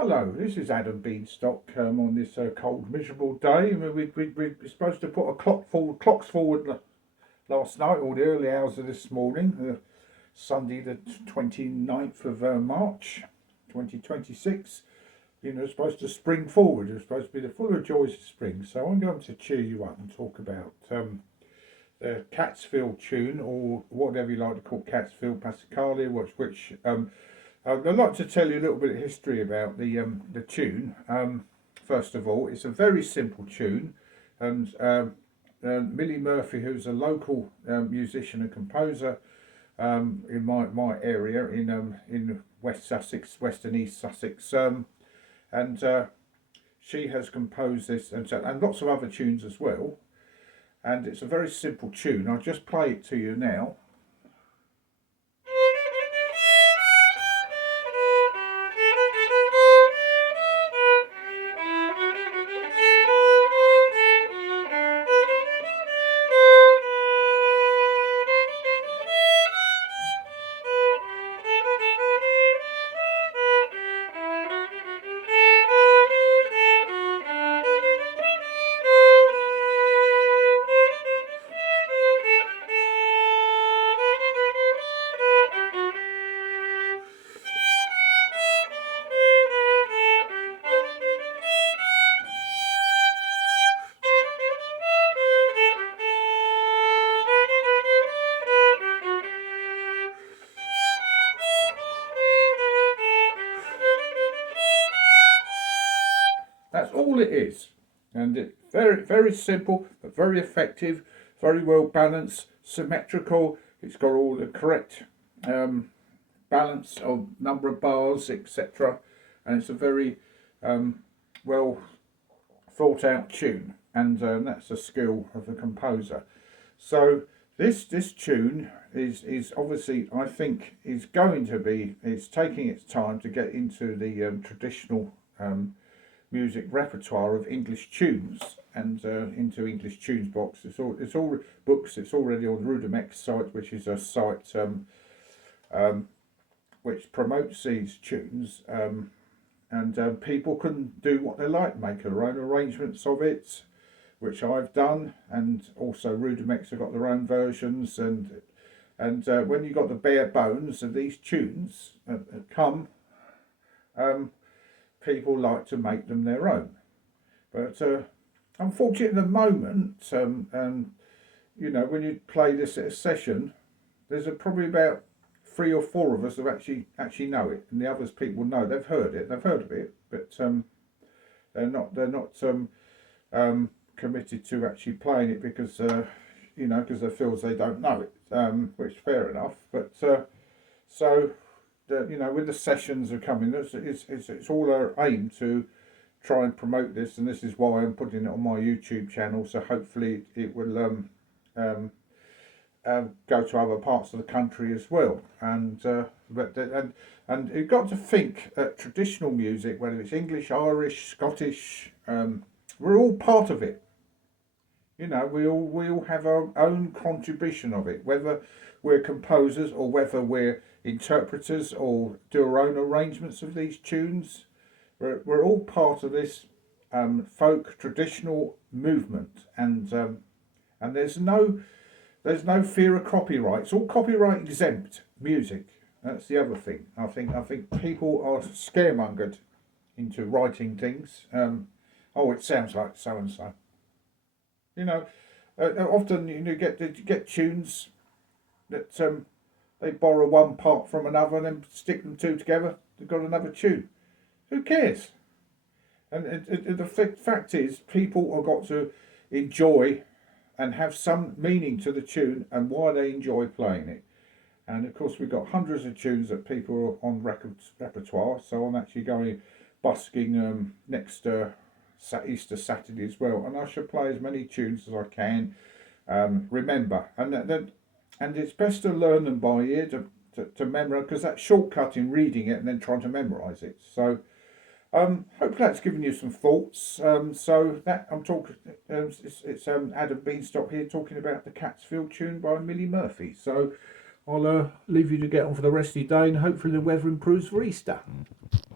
Hello, this is Adam Beanstock on this cold, miserable day. We're supposed to put a clocks forward last night, or the early hours of this morning, Sunday the 29th of March 2026. Supposed to spring forward. It's supposed to be the full of joys of spring. So I'm going to cheer you up and talk about the catsfield tune, or whatever you like to call catsfield Passacaglia, which I'd like to tell you a little bit of history about the tune. First of all, it's a very simple tune, and Millie Murphy, who's a local musician and composer in my area in West Sussex, West and East Sussex, and she has composed this and lots of other tunes as well. And it's a very simple tune. I'll just play it to you now. That's all it is, and it's very simple but very effective, very well balanced, symmetrical. It's got all the correct balance of number of bars, etc., and it's a very well thought out tune, and that's a skill of the composer. So this tune is obviously, I think, is taking its time to get into the traditional music repertoire of English tunes, and into English tunes box. It's all books. It's already on Rudimex site, which is a site which promotes these tunes, and people can do what they like, make their own arrangements of it, which I've done, and also Rudimex have got their own versions, and when you got the bare bones of these tunes people like to make them their own. But unfortunately, at the moment, when you play this at a session, there's probably about 3 or 4 of us who actually know it, and the others people know they've heard of it, but they're not committed to actually playing it because because they feel they don't know it, which is fair enough. But so. With the sessions are coming, it's all our aim to try and promote this, and this is why I'm putting it on my YouTube channel. So hopefully it will go to other parts of the country as well. And you've got to think that traditional music, whether it's English, Irish, Scottish, we're all part of it. We all have our own contribution of it, whether we're composers or whether we're interpreters or do our own arrangements of these tunes. We're all part of this folk traditional movement, and there's no fear of copyright. It's all copyright exempt music. That's the other thing. I think people are scaremongered into writing things. Oh, it sounds like so and so. Often you get tunes that they borrow one part from another and then stick them two together. They've got another tune. Who cares? And the fact is, people have got to enjoy and have some meaning to the tune and why they enjoy playing it. And of course, we've got hundreds of tunes that people are on repertoire. So I'm actually going busking next Easter Saturday as well, and I shall play as many tunes as I can remember, and it's best to learn them by ear to memorise, because that's shortcut in reading it and then trying to memorise it. So hopefully that's given you some thoughts. So that I'm talking, it's Adam Beanstock here talking about the Catsfield tune by Millie Murphy. So I'll leave you to get on for the rest of your day, and hopefully the weather improves for Easter.